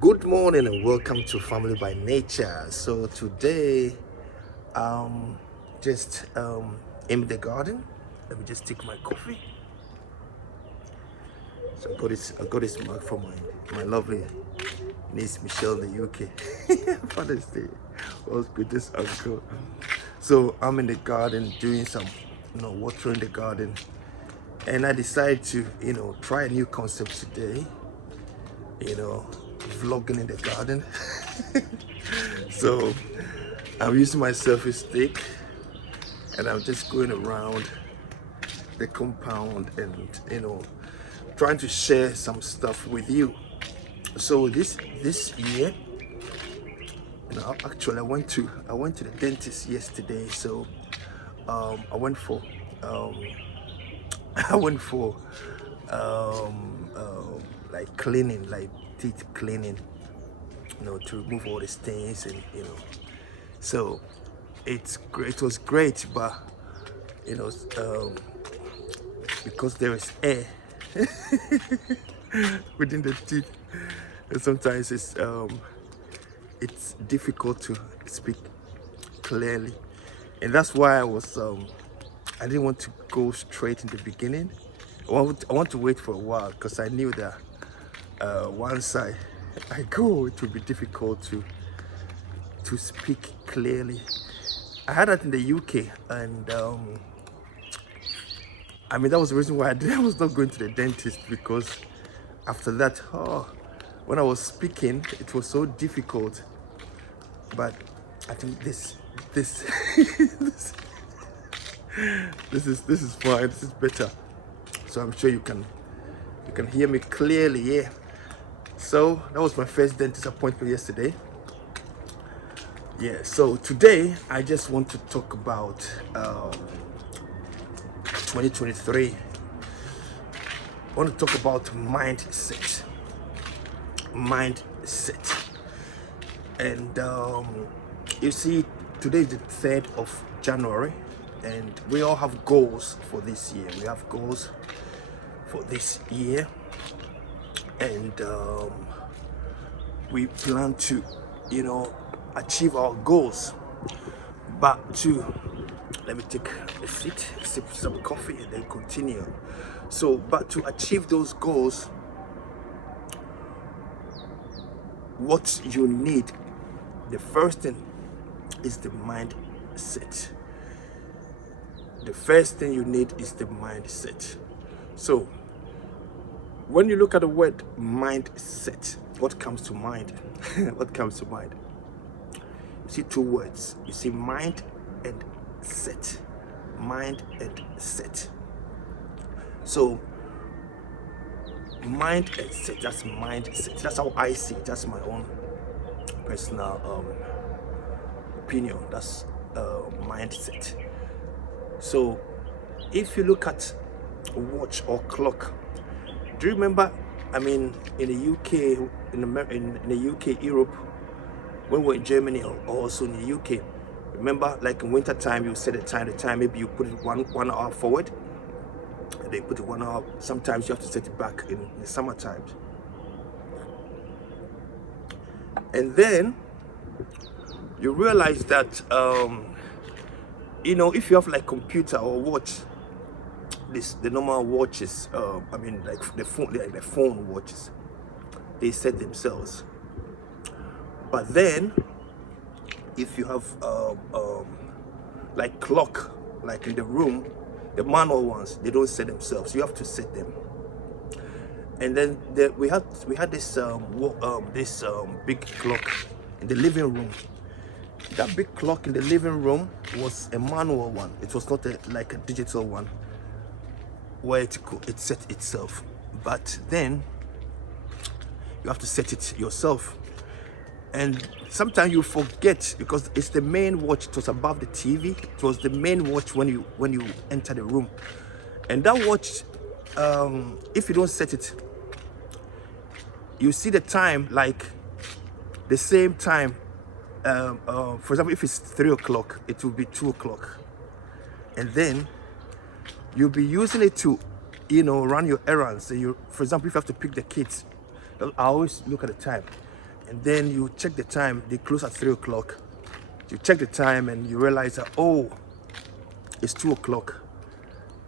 Good morning and welcome to Family by Nature. So today, just in the garden. Let me just take my coffee. So I got this mug from my lovely niece Michelle in the UK. Father's Day was with this uncle. So I'm in the garden doing some, watering the garden, and I decided to, try a new concept today. You know, vlogging in the garden. So I'm using my selfie stick and I'm just going around the compound and trying to share some stuff with you. So this year, actually I went to the dentist yesterday. So I went for um, I went for like cleaning, like teeth cleaning, to remove all the stains and so it's great. It was great, but you know, um, because there is air within the teeth, and sometimes it's difficult to speak clearly, and that's why I didn't want to go straight in the beginning. I want to wait for a while because I knew that once I go, it would be difficult to speak clearly. I had that in the UK, and I mean, that was the reason why I was not going to the dentist, because after that, when I was speaking, it was so difficult. But I think this this is fine. This is better. So I'm sure you can hear me clearly. Yeah. So that was my first dentist appointment yesterday. Yeah. So today I just want to talk about 2023. I want to talk about mindset. Mindset. And you see, today is the 3rd of January, and we all have goals for this year. We have goals for this year, and we plan to, achieve our goals. But let me take a seat, sip some coffee, and then continue. So, but to achieve those goals, what you need, the first thing is the mindset. The first thing you need is the mindset. So, when you look at the word mindset, what comes to mind? What comes to mind? You see two words. You see mind and set. Mind and set. So, mind and set. That's mindset. That's how I see it. That's my own personal opinion. That's mindset. So, if you look at watch or clock, do you remember? I mean, in the UK, in the UK, Europe, when we're in Germany or also in the UK, remember, like in winter time, you set the time. Maybe you put it one hour forward. They put it 1 hour. Sometimes you have to set it back in the summer times. And then you realize that if you have like computer or watch, the normal watches, I mean, like the phone watches, they set themselves. But then if you have like clock, like in the room, the manual ones, they don't set themselves. You have to set them. And then we had this big clock in the living room. That big clock in the living room was a manual one. It was not like a digital one where it set itself. But then you have to set it yourself. And sometimes you forget, because it's the main watch. It was above the TV. It was the main watch when you enter the room. And that watch, if you don't set it, you see the time like the same time. For example, if it's 3 o'clock, it will be 2 o'clock. And then you'll be using it to, run your errands. So for example, if you have to pick the kids, I always look at the time. and then you check the time, they close at 3 o'clock. You check the time and you realize that, oh, it's 2 o'clock.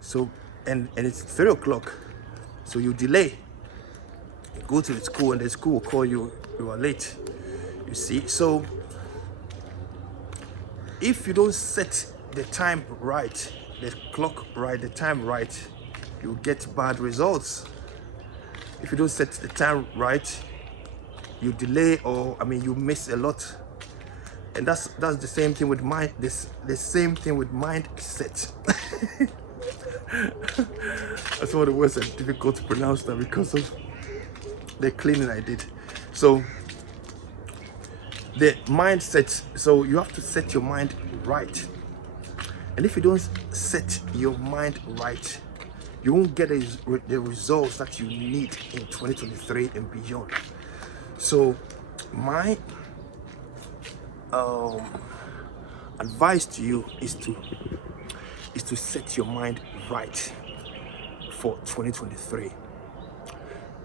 So, and it's 3 o'clock. So you delay. You go to the school and the school will call you, you are late. You see? So, if you don't set the time right, the clock right, the time right, you get bad results. If you don't set the time right, you delay, or you miss a lot. And that's the same thing with the same thing with mindset. That's one of the words that are difficult to pronounce now because of the cleaning I did. So the mindset, so you have to set your mind right. And if you don't set your mind right, you won't get the results that you need in 2023 and beyond. So my advice to you is to set your mind right for 2023.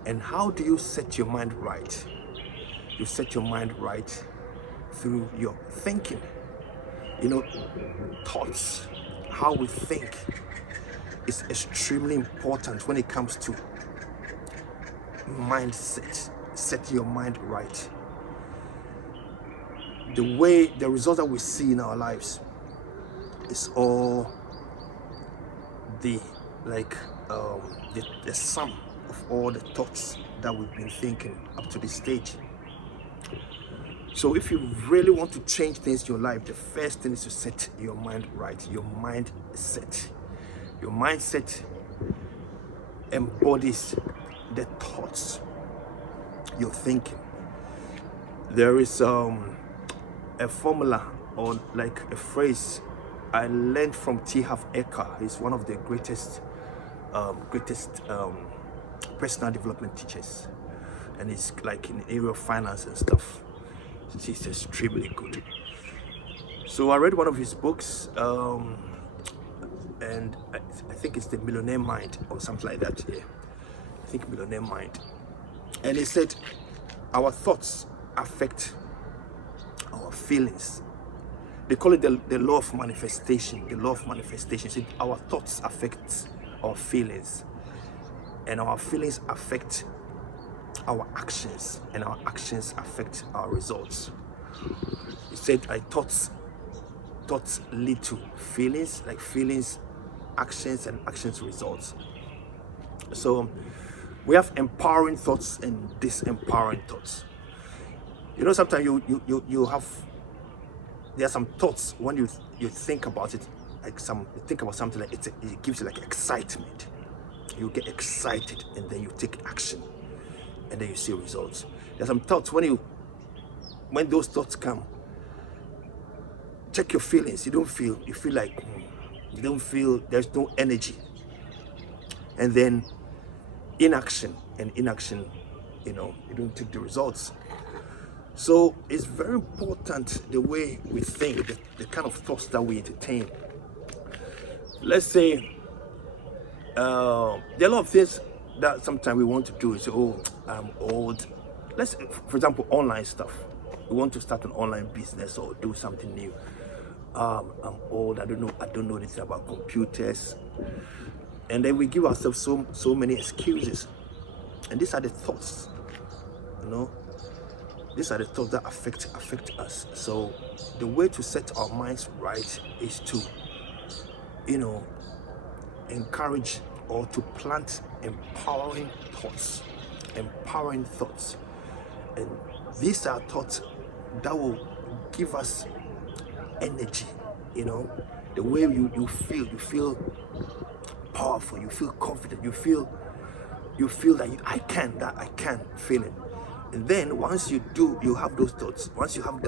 And how do you set your mind right? You set your mind right through your thinking. Thoughts, how we think is extremely important when it comes to mindset. Set your mind right. The results that we see in our lives is all the sum of all the thoughts that we've been thinking up to this stage. So if you really want to change things in your life, the first thing is to set your mind right. Your mindset. Your mindset embodies the thoughts you're thinking. There is a formula, or like a phrase I learned from T. Harv Eker. He's one of the greatest personal development teachers, and it's like in the area of finance and stuff. He's extremely good. So I read one of his books, and I think it's The Millionaire Mind or something like that. Yeah, I think Millionaire Mind. And he said our thoughts affect our feelings. They call it the law of manifestation. The law of manifestation. So our thoughts affect our feelings, and our feelings affect our actions, and our actions affect our results. He said, thoughts lead to feelings, like feelings, actions, and actions results. So we have empowering thoughts and disempowering thoughts. Sometimes you have, there are some thoughts when you think about it, you think about something like it gives you like excitement. You get excited and then you take action, and then you see results. There's some thoughts when those thoughts come, check your feelings. You feel like you don't feel, there's no energy, and then inaction, you don't take the results. So it's very important the way we think, the kind of thoughts that we entertain. Let's say there are a lot of things that sometimes we want to do. Is I'm old. For example, online stuff. We want to start an online business or do something new. I'm old. I don't know anything about computers. And then we give ourselves so many excuses. And these are the thoughts. These are the thoughts that affect us. So the way to set our minds right is to, encourage or to plant empowering thoughts. And these are thoughts that will give us energy. The way you feel powerful, you feel confident, you feel that I can feel it. And then once you have those thoughts, once you have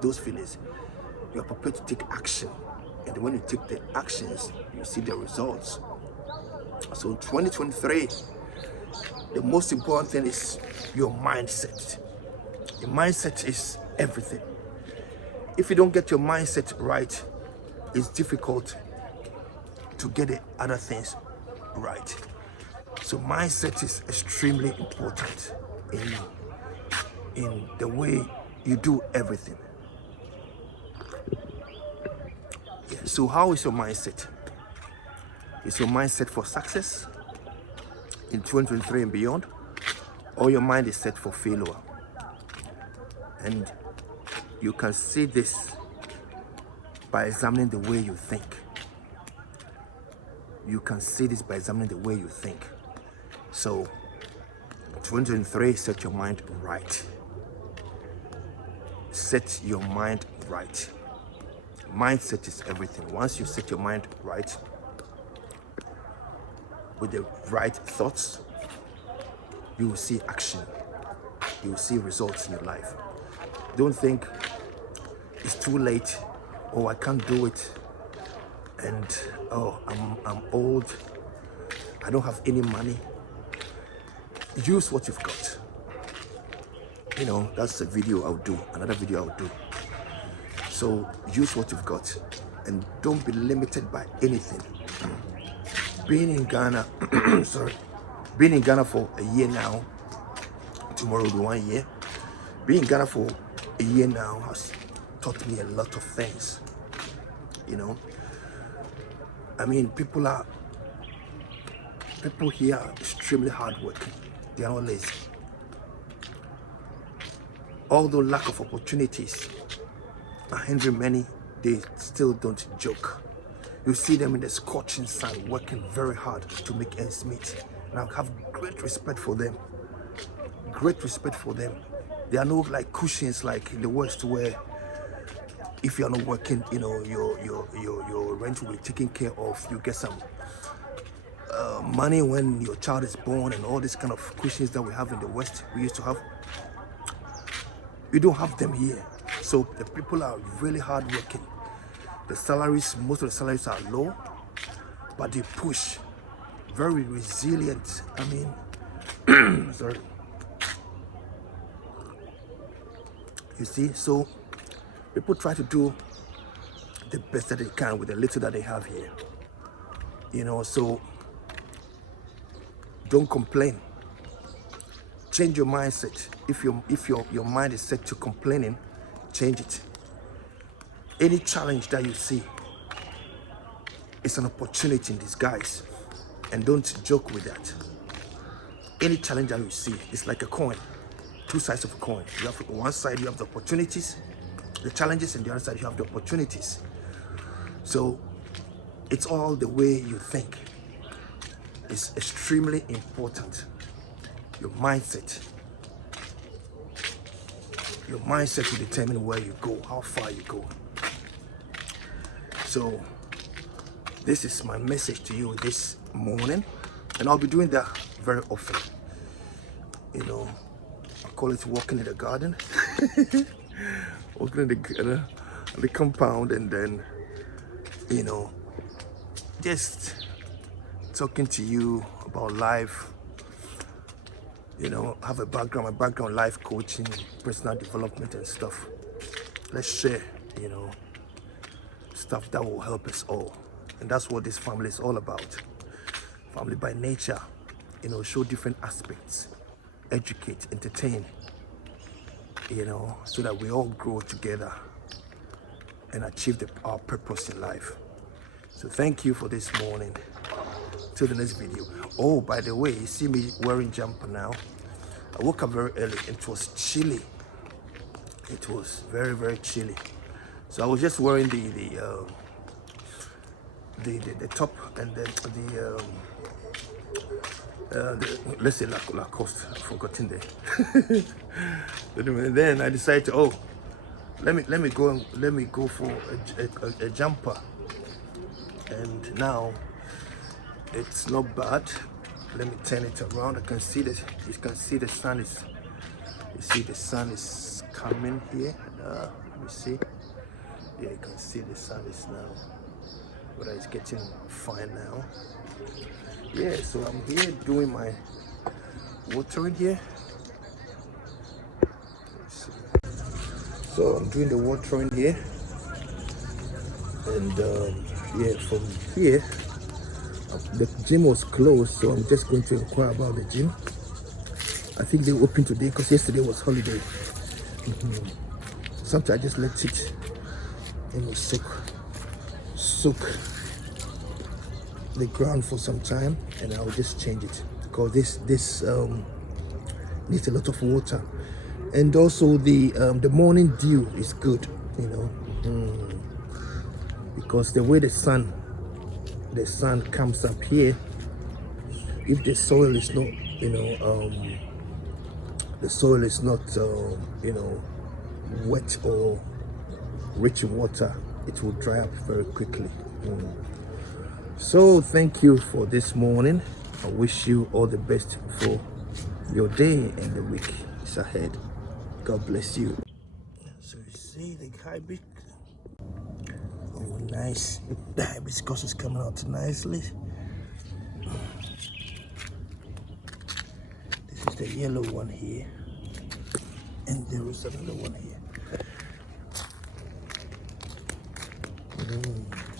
those feelings, you're prepared to take action. And when you take the actions, you see the results. So in 2023, the most important thing is your mindset. Your mindset is everything. If you don't get your mindset right, it's difficult to get the other things right. So mindset is extremely important in in the way you do everything. Yeah. So how is your mindset? Is your mindset for success in 2023 and beyond, or your mind is set for failure? And you can see this by examining the way you think. You can see this by examining the way you think. So 2023, set your mind right. Set your mind right. Mindset is everything. Once you set your mind right with the right thoughts, you will see action. You will see results in your life. Don't think it's too late, or I can't do it, and oh, I'm old, I don't have any money. Use what you've got. You know, that's a video I'll do, another video I'll do. So use what you've got and don't be limited by anything. Being in Ghana, being in Ghana for a year now, tomorrow will be 1 year. Being in Ghana for a year now has taught me a lot of things. You know, I mean, people here are extremely hardworking. They are not lazy. Although lack of opportunities are hindering many, they still don't joke. You see them in the scorching sun working very hard to make ends meet. And I have great respect for them. Great respect for them. There are no like cushions like in the West where if you're not working, you know, your rent will be taken care of. You get some money when your child is born and all these kind of cushions that we have in the West, we used to have. We don't have them here. So the people are really hardworking. The salaries, most of the salaries are low, but they push. Very resilient. I mean, sorry. You see, so people try to do the best that they can with the little that they have here. You know, so don't complain. Change your mindset. If your mind is set to complaining, change it. Any challenge that you see is an opportunity in disguise, and don't joke with that. Any challenge that you see is like a coin, two sides of a coin. You have on one side you have the opportunities, the challenges, and the other side you have the opportunities. So it's all the way you think. It's extremely important. Your mindset. Your mindset will determine where you go, how far you go. So this is my message to you this morning, and I'll be doing that very often. You know, I call it walking in the garden, walking in the compound, and then, you know, just talking to you about life. You know, have my background life coaching, personal development and stuff. Let's share, you know, stuff that will help us all. And that's what this family is all about. Family by nature, you know, show different aspects, educate, entertain, you know, so that we all grow together and achieve our purpose in life. So thank you for this morning. Till the next video. Oh, by the way, you see me wearing jumper now. I woke up very early. It was chilly. It was very, very chilly. So I was just wearing the top and then let's say Lacoste. I've forgotten there. And then I decided to let me go for a jumper. And now it's not bad. Let me turn it around. I can see this. You can see the sun is. You see the sun is coming here. Let me see. Yeah, you can see the sun is now. But it's getting fine now. Yeah, so I'm here doing my watering here. So I'm doing the watering here, and yeah, from here. The gym was closed, so I'm just going to inquire about the gym. I think they open today because yesterday was holiday. Sometimes I just let it, soak the ground for some time, and I'll just change it because this needs a lot of water. And also the morning dew is good, because the way the sun comes up here, if the soil is not wet or rich in water, it will dry up very quickly. So thank you for this morning. I wish you all the best for your day and the week is ahead. God bless you. So you see the hybrid. Oh, nice. The hibiscus is coming out nicely. This is the yellow one here, and there is another one here.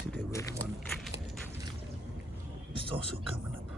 See the red one. It's also coming up.